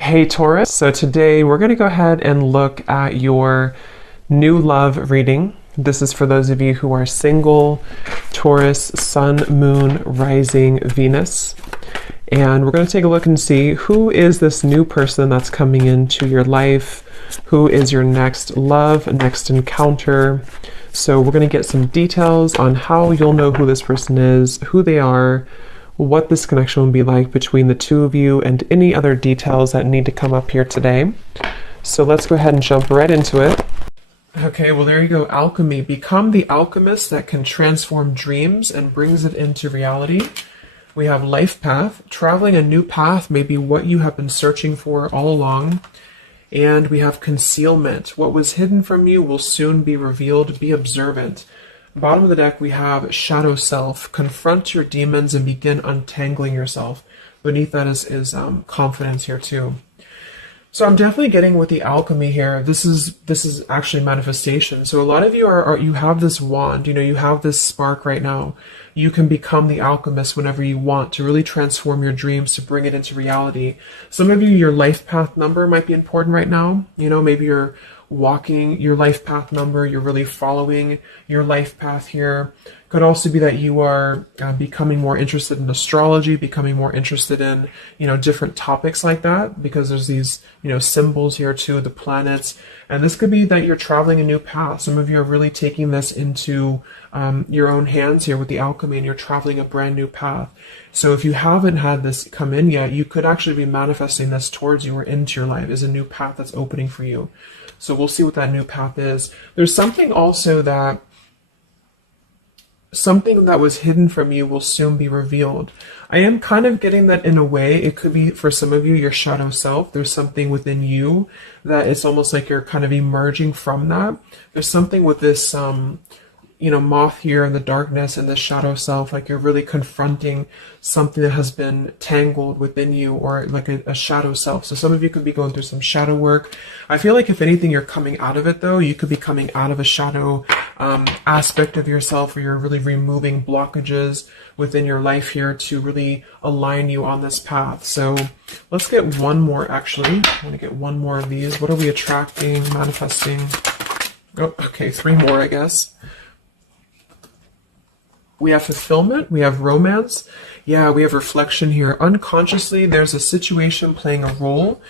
Hey Taurus, so today we're going to go ahead and look at your new love reading. This is for those of you who are single, Taurus, Sun, Moon, Rising, Venus. And we're going to take a look and see who is this new person that's coming into your life, who is your next love, next encounter. So we're going to get some details on how you'll know who this person is, who they are, what this connection will be like between the two of you, and any other details that need to come up here today. So let's go ahead and jump right into it. Okay, well there you go, alchemy. Become the alchemist that can transform dreams and brings it into reality. We have life path. Traveling a new path may be what you have been searching for all along. And we have concealment. What was hidden from you will soon be revealed. Be observant. Bottom of the deck, we have shadow self. Confront your demons and begin untangling yourself. Beneath that is confidence here too. So I'm definitely getting with the alchemy here. This is actually manifestation. So a lot of you you have this wand, you have this spark right now. You can become the alchemist whenever you want to really transform your dreams, to bring it into reality. Some of you, your life path number might be important right now. Maybe you're walking your life path number, you're really following your life path here. Could also be that you are becoming more interested in astrology, becoming more interested in, different topics like that, because there's these, symbols here too, the planets. And this could be that you're traveling a new path. Some of you are really taking this into your own hands here with the alchemy, and you're traveling a brand new path. So if you haven't had this come in yet, you could actually be manifesting this towards you or into your life as a new path that's opening for you. So we'll see what that new path is. There's something also that something that was hidden from you will soon be revealed. I am kind of getting that in a way. It could be for some of you, your shadow self. There's something within you that it's almost like you're kind of emerging from that. There's something with this, moth here in the darkness and the shadow self, like you're really confronting something that has been tangled within you, or like a shadow self. So some of you could be going through some shadow work. I feel like if anything, you're coming out of it though. You could be coming out of a shadow aspect of yourself, where you're really removing blockages within your life here to really align you on this path. So let's get one more actually. I want to get one more of these. What are we attracting, manifesting? Oh, okay, three more, I guess. We have fulfillment, we have romance, yeah, we have reflection here. Unconsciously, there's a situation playing a role,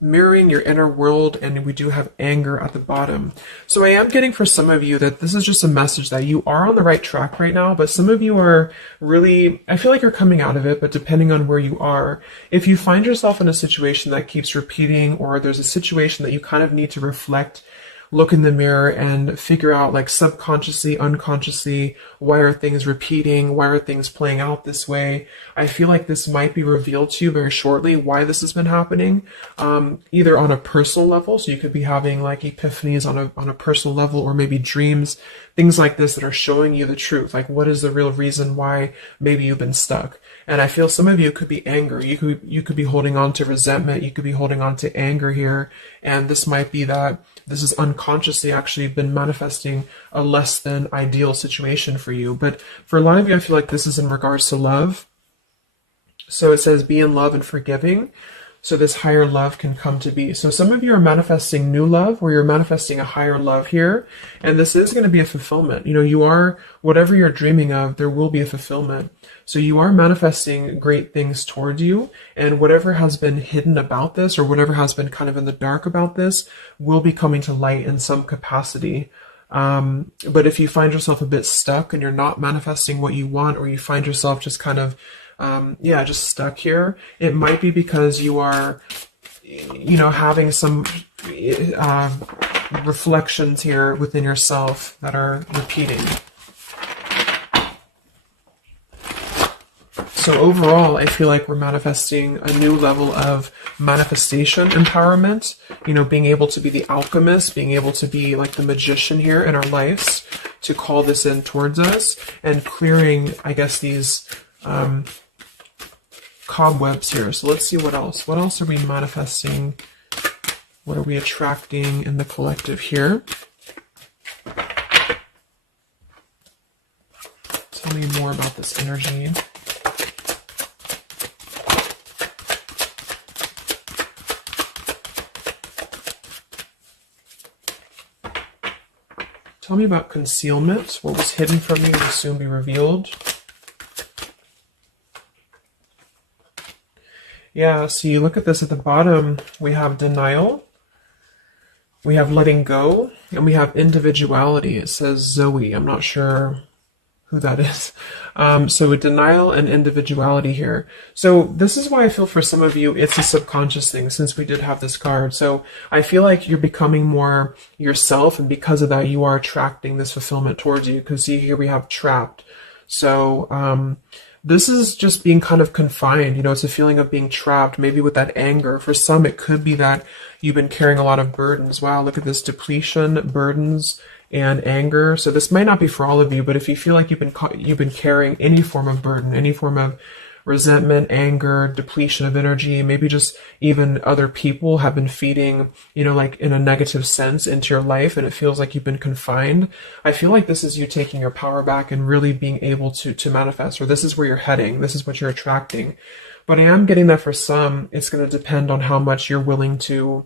mirroring your inner world, and we do have anger at the bottom. So I am getting for some of you that this is just a message that you are on the right track right now, but some of you are really, I feel like you're coming out of it, but depending on where you are, if you find yourself in a situation that keeps repeating, or there's a situation that you kind of need to reflect, look in the mirror and figure out, like, subconsciously, unconsciously, why are things repeating? Why are things playing out this way? I feel like this might be revealed to you very shortly, why this has been happening, either on a personal level. So you could be having like epiphanies on a personal level, or maybe dreams, things like this that are showing you the truth. Like, what is the real reason why maybe you've been stuck? And I feel some of you could be anger. You could be holding on to resentment. You could be holding on to anger here. And this might be that this is unconsciously actually been manifesting a less than ideal situation for you. But for a lot of you, I feel like this is in regards to love. So it says, be in love and forgiving, so this higher love can come to be. So some of you are manifesting new love, or you're manifesting a higher love here. And this is going to be a fulfillment. You are, whatever you're dreaming of, there will be a fulfillment. So you are manifesting great things towards you, and whatever has been hidden about this, or whatever has been kind of in the dark about this, will be coming to light in some capacity. But if you find yourself a bit stuck and you're not manifesting what you want, or you find yourself just kind of, just stuck here, it might be because you are, having some reflections here within yourself that are repeating. So overall, I feel like we're manifesting a new level of manifestation empowerment, being able to be the alchemist, being able to be like the magician here in our lives, to call this in towards us, and clearing, I guess, these cobwebs here. So let's see what else. What else are we manifesting? What are we attracting in the collective here? Tell me more about this energy. Tell me about concealment. What was hidden from you will soon be revealed. Yeah, so you look at this at the bottom, we have denial, we have letting go, and we have individuality. It says Zoe. I'm not sure who that is. So denial and individuality here. So this is why I feel for some of you, it's a subconscious thing since we did have this card. So I feel like you're becoming more yourself, and because of that, you are attracting this fulfillment towards you. Because see here we have trapped. So this is just being kind of confined. You know, it's a feeling of being trapped, maybe with that anger. For some, it could be that you've been carrying a lot of burdens. Wow, look at this depletion, burdens, and anger. So this might not be for all of you, but if you feel like you've been carrying any form of burden, any form of resentment, anger, depletion of energy, maybe just even other people have been feeding, you know, like in a negative sense into your life, and it feels like you've been confined. I feel like this is you taking your power back and really being able to manifest, or this is where you're heading. This is what you're attracting. But I am getting that for some, it's going to depend on how much you're willing to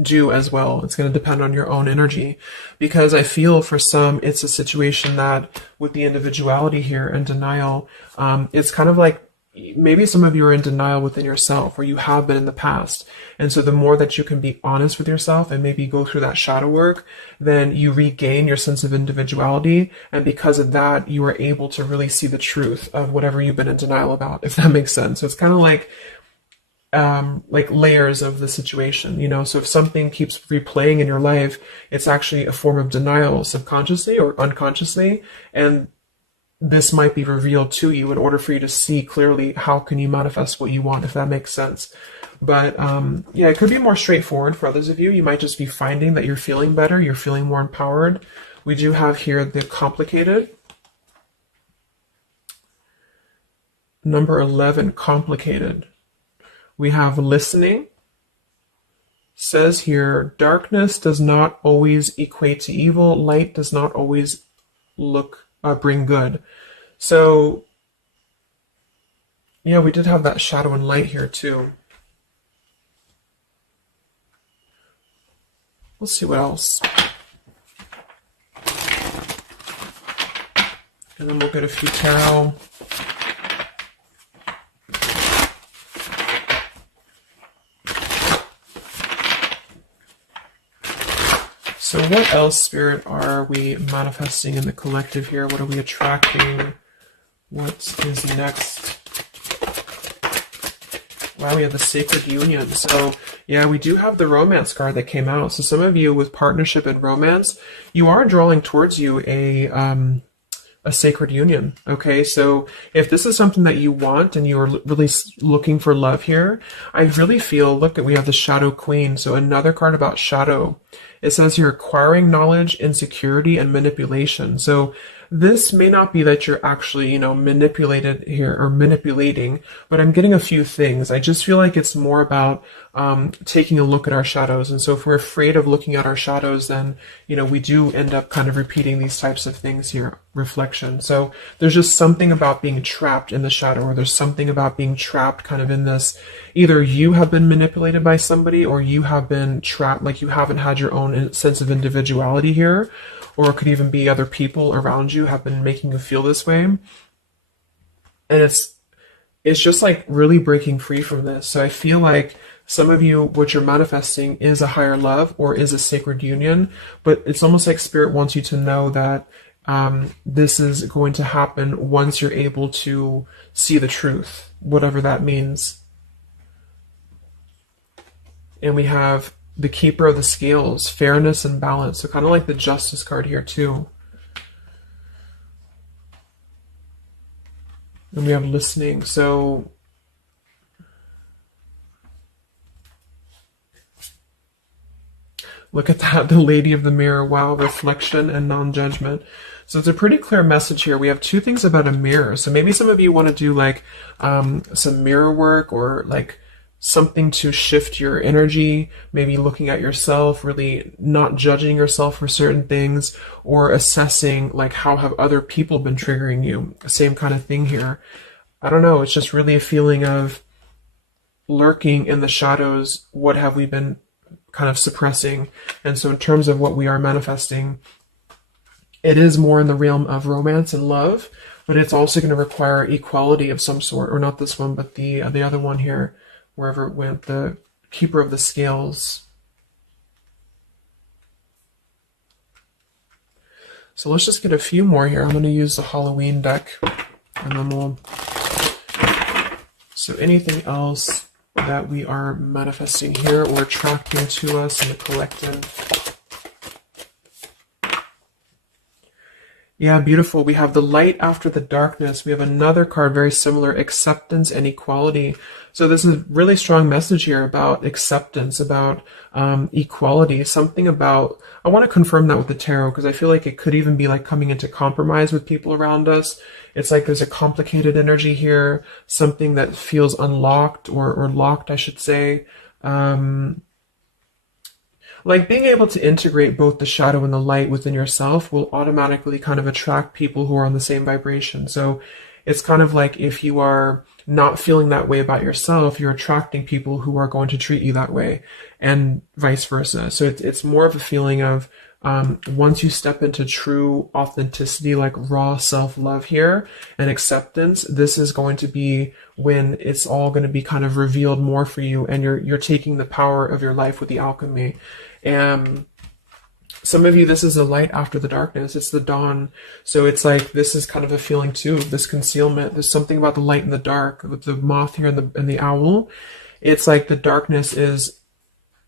do as well. It's going to depend on your own energy, because I feel for some it's a situation that with the individuality here and denial, it's kind of like maybe some of you are in denial within yourself, or you have been in the past. And so the more that you can be honest with yourself and maybe go through that shadow work, then you regain your sense of individuality. And because of that, you are able to really see the truth of whatever you've been in denial about, if that makes sense. So it's kind of like layers of the situation, you know. So if something keeps replaying in your life, it's actually a form of denial subconsciously or unconsciously, and this might be revealed to you in order for you to see clearly how can you manifest what you want, if that makes sense. But yeah, it could be more straightforward for others of you. You might just be finding that you're feeling better, you're feeling more empowered. We do have here the complicated. Number 11, complicated. We have listening. Says here, darkness does not always equate to evil. Light does not always bring good. So, yeah, we did have that shadow and light here too. Let's see what else. And then we'll get a few tarot. So what else, Spirit, are we manifesting in the collective here? What are we attracting? What is next? Wow, we have the Sacred Union. So yeah, we do have the romance card that came out. So some of you with partnership and romance, you are drawing towards you a sacred union. Okay, so if this is something that you want and you're really looking for love here, I really feel, look, we have the Shadow Queen. So another card about shadow. It says you're acquiring knowledge, insecurity, and manipulation. So this may not be that you're actually, you know, manipulated here or manipulating, but I'm getting a few things. I just feel like it's more about taking a look at our shadows. And so if we're afraid of looking at our shadows, then, you know, we do end up kind of repeating these types of things here, reflection. So there's just something about being trapped in the shadow, or there's something about being trapped kind of in this, either you have been manipulated by somebody, or you have been trapped, like you haven't had your own sense of individuality here. Or it could even be other people around you have been making you feel this way. And it's just like really breaking free from this. So I feel like some of you, what you're manifesting is a higher love or is a sacred union, but it's almost like Spirit wants you to know that this is going to happen once you're able to see the truth, whatever that means. And we have the Keeper of the Scales, fairness and balance. So kind of like the Justice card here too. And we have listening. So look at that, the Lady of the Mirror. Wow, reflection and non-judgment. So it's a pretty clear message here. We have two things about a mirror. So maybe some of you want to do like some mirror work, or like something to shift your energy, maybe looking at yourself, really not judging yourself for certain things, or assessing like how have other people been triggering you. Same kind of thing here. I don't know, it's just really a feeling of lurking in the shadows. What have we been kind of suppressing. And so in terms of what we are manifesting, it is more in the realm of romance and love, but it's also going to require equality of some sort, or not this one, but the other one here, wherever it went, the Keeper of the Scales. So let's just get a few more here. I'm going to use the Halloween deck, and then we'll... So anything else that we are manifesting here or attracting to us in the collective? Yeah, beautiful. We have the light after the darkness. We have another card very similar, acceptance and equality. So this is a really strong message here about acceptance, about equality, something about, I want to confirm that with the tarot, because I feel like it could even be like coming into compromise with people around us. It's like there's a complicated energy here, something that feels unlocked or locked, I should say. Like being able to integrate both the shadow and the light within yourself will automatically kind of attract people who are on the same vibration. So it's kind of like if you are not feeling that way about yourself, you're attracting people who are going to treat you that way, and vice versa. So it's more of a feeling of once you step into true authenticity, like raw self-love here and acceptance, this is going to be when it's all going to be kind of revealed more for you, and you're taking the power of your life with the alchemy. And some of you, this is the light after the darkness. It's the dawn. So it's like, this is kind of a feeling too, this concealment. There's something about the light and the dark with the moth here and the owl. It's like the darkness is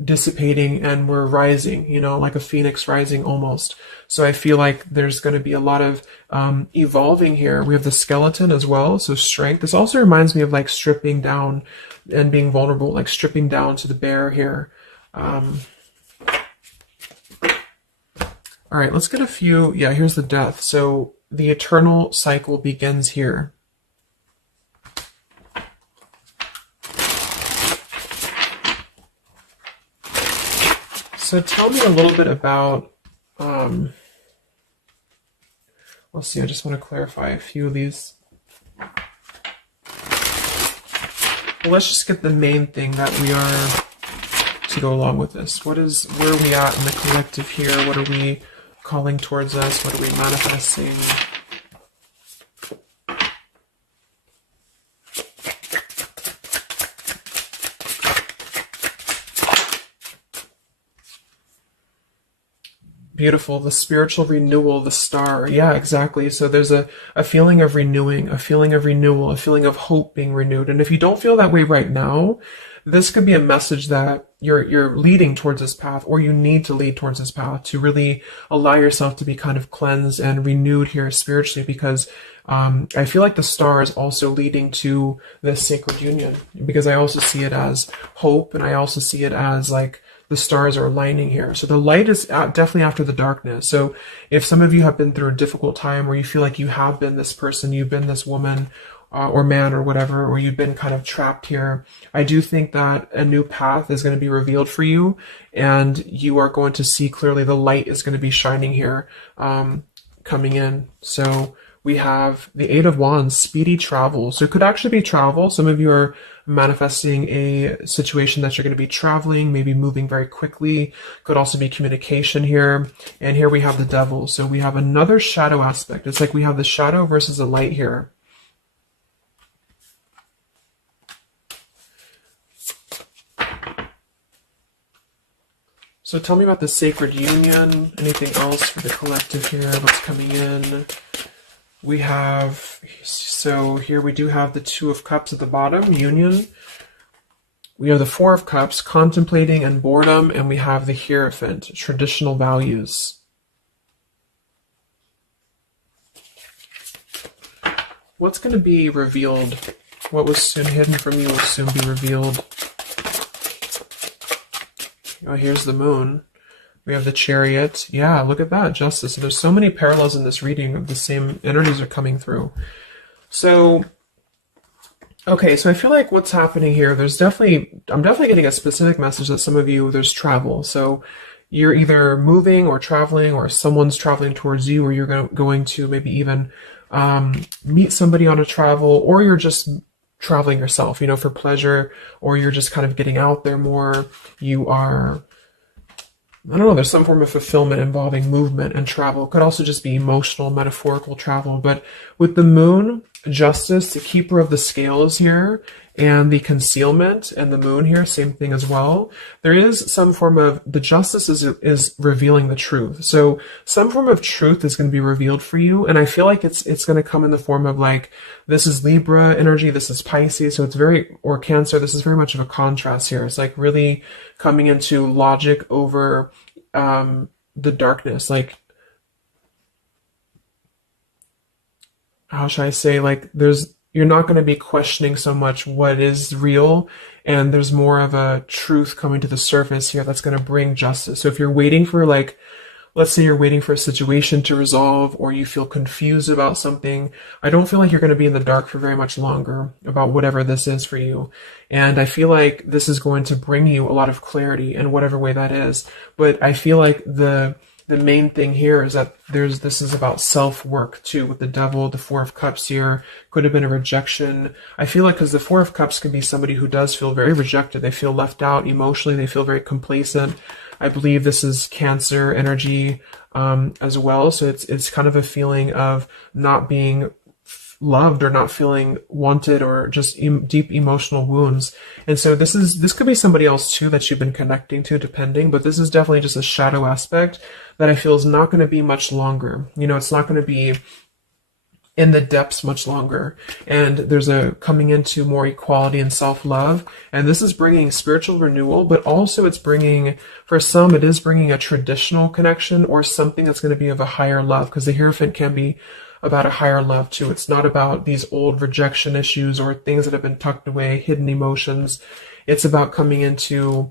dissipating and we're rising, you know, like a phoenix rising almost. So I feel like there's going to be a lot of evolving here. We have the skeleton as well. So strength. This also reminds me of like stripping down and being vulnerable, like stripping down to the bare here. All right, let's get a few. Yeah, here's the death. So the eternal cycle begins here. So tell me a little bit about, let's see, I just want to clarify a few of these. Well, let's just get the main thing that we are to go along with this. Where are we at in the collective here? What are we calling towards us? What are we manifesting? Beautiful. The spiritual renewal, the star. Yeah, exactly. So there's a feeling of renewing, a feeling of renewal, a feeling of hope being renewed. And if you don't feel that way right now, this could be a message that you're leading towards this path, or you need to lead towards this path to really allow yourself to be kind of cleansed and renewed here spiritually, because I feel like the star is also leading to this sacred union, because I also see it as hope, and I also see it as like the stars are aligning here. So the light is definitely after the darkness. So if some of you have been through a difficult time where you feel like you have been this person, you've been this woman, or man or whatever, or you've been kind of trapped here, I do think that a new path is going to be revealed for you, and you are going to see clearly the light is going to be shining here, coming in. So we have the Eight of Wands, speedy travel. So it could actually be travel. Some of you are manifesting a situation that you're going to be traveling, maybe moving very quickly. Could also be communication here. And here we have the Devil. So we have another shadow aspect. It's like we have the shadow versus the light here. So tell me about the sacred union. Anything else for the collective here? What's coming in? We have, so here we do have the Two of Cups at the bottom, union. We have the Four of Cups, contemplating and boredom, and we have the Hierophant, traditional values. What's going to be revealed? What was soon hidden from you will soon be revealed. Oh, here's the Moon. We have the Chariot. Yeah, look at that, Justice. So there's so many parallels in this reading of the same energies are coming through. So, okay, so I feel like what's happening here, I'm definitely getting a specific message that some of you, there's travel. So you're either moving or traveling, or someone's traveling towards you, or you're going to maybe even meet somebody on a travel, or you're just traveling yourself, you know, for pleasure, or you're just kind of getting out there more. You are I don't know, there's some form of fulfillment involving movement and travel. It could also just be emotional, metaphorical travel. But with the moon, justice, the keeper of the scales here, and the concealment and the moon here, same thing as well. There is some form of, the justice is revealing the truth. So some form of truth is going to be revealed for you. And I feel like it's going to come in the form of like, this is Libra energy, this is Pisces. So it's very, or Cancer, this is very much of a contrast here. It's like really coming into logic over the darkness. Like, how should I say, like you're not going to be questioning so much what is real, and there's more of a truth coming to the surface here that's going to bring justice. So if you're waiting for, like, let's say you're waiting for a situation to resolve, or you feel confused about something, I don't feel like you're going to be in the dark for very much longer about whatever this is for you. And I feel like this is going to bring you a lot of clarity in whatever way that is. But I feel like the main thing here is that this is about self-work too, with the Devil, the Four of Cups here. Could have been a rejection. I feel like, because the Four of Cups can be somebody who does feel very rejected. They feel left out emotionally. They feel very complacent. I believe this is Cancer energy as well. So it's kind of a feeling of not being loved or not feeling wanted, or just deep emotional wounds. And so this could be somebody else too that you've been connecting to, depending, but this is definitely just a shadow aspect that I feel is not going to be much longer. You know, it's not going to be in the depths much longer. And there's a coming into more equality and self-love. And this is bringing spiritual renewal, but also it's bringing, for some, it is bringing a traditional connection or something that's going to be of a higher love, because the Hierophant can be about a higher love too. It's not about these old rejection issues or things that have been tucked away, hidden emotions. It's about coming into,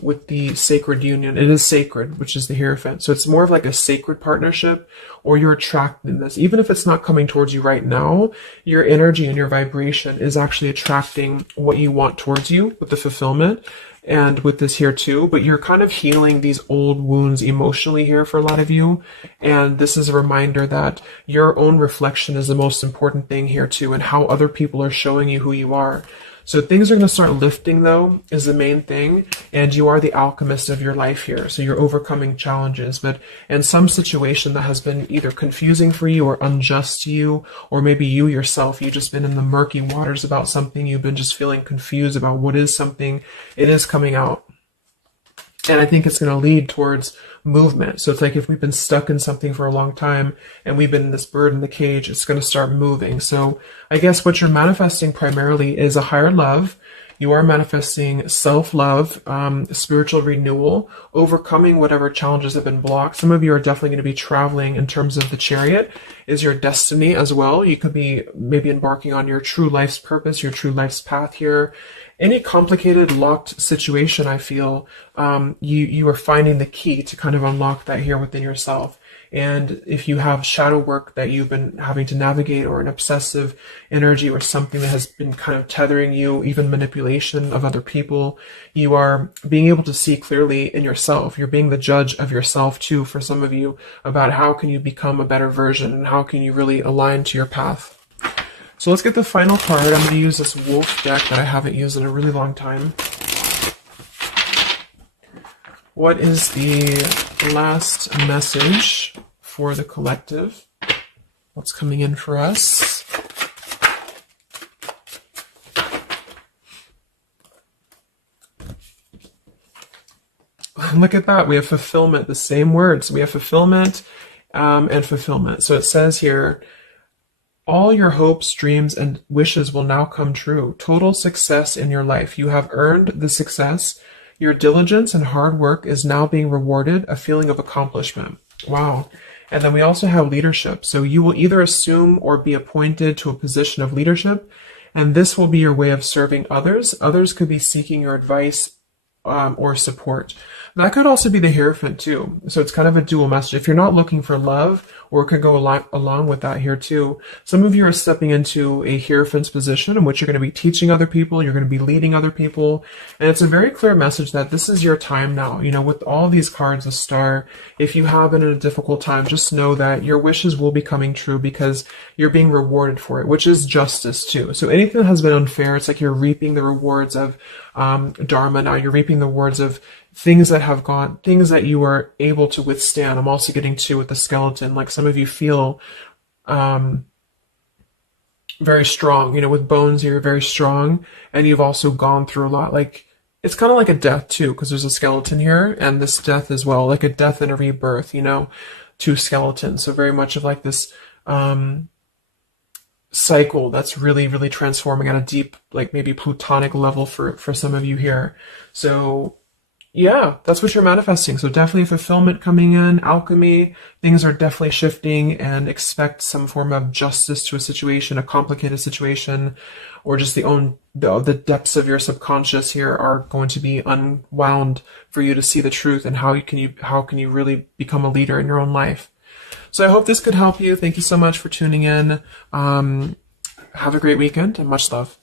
with the sacred union. It is sacred, which is the Hierophant. So it's more of like a sacred partnership, or you're attracting this. Even if it's not coming towards you right now, your energy and your vibration is actually attracting what you want towards you with the fulfillment. And with this here too, but you're kind of healing these old wounds emotionally here for a lot of you. And this is a reminder that your own reflection is the most important thing here too, and how other people are showing you who you are. So things are going to start lifting, though, is the main thing. And you are the alchemist of your life here. So you're overcoming challenges. But in some situation that has been either confusing for you or unjust to you, or maybe you yourself, you've just been in the murky waters about something. You've been just feeling confused about what is something. It is coming out. And I think it's going to lead towards movement. So it's like if we've been stuck in something for a long time and we've been in this bird in the cage, it's going to start moving. So I guess what you're manifesting primarily is a higher love. You are manifesting self-love, spiritual renewal, overcoming whatever challenges have been blocked. Some of you are definitely going to be traveling in terms of the Chariot is your destiny as well. You could be maybe embarking on your true life's purpose, your true life's path here. Any complicated, locked situation, I feel, you are finding the key to kind of unlock that here within yourself. And if you have shadow work that you've been having to navigate, or an obsessive energy, or something that has been kind of tethering you, even manipulation of other people, you are being able to see clearly in yourself. You're being the judge of yourself too, for some of you, about how can you become a better version, and how can you really align to your path. So let's get the final card. I'm going to use this wolf deck that I haven't used in a really long time. What is the last message for the collective? What's coming in for us? Look at that. We have fulfillment, the same words. We have fulfillment and fulfillment. So it says here, all your hopes, dreams, and wishes will now come true. Total success in your life. You have earned the success. Your diligence and hard work is now being rewarded, a feeling of accomplishment. Wow. And then we also have leadership. So you will either assume or be appointed to a position of leadership, and this will be your way of serving others. Others could be seeking your advice or support. That could also be the Hierophant too. So it's kind of a dual message. If you're not looking for love, or it could go along with that here too. Some of you are stepping into a Hierophant's position in which you're going to be teaching other people, you're going to be leading other people. And it's a very clear message that this is your time now. You know, with all these cards, a star, if you have been in a difficult time, just know that your wishes will be coming true because you're being rewarded for it, which is justice too. So anything that has been unfair, it's like you're reaping the rewards of Dharma. Now you're reaping the rewards of things that have gone, things that you were able to withstand. I'm also getting to with the skeleton, like some of you feel very strong, you know, with bones, you're very strong, and you've also gone through a lot. Like, it's kind of like a death too, because there's a skeleton here, and this death as well, like a death and a rebirth, you know, two skeletons. So very much of like this cycle that's really, really transforming at a deep, like maybe plutonic level for some of you here. So yeah, that's what you're manifesting. So definitely fulfillment coming in, alchemy, things are definitely shifting, and expect some form of justice to a situation, a complicated situation, or just the depths of your subconscious here are going to be unwound for you to see the truth, and how can you really become a leader in your own life. So I hope this could help you. Thank you so much for tuning in. Have a great weekend and much love.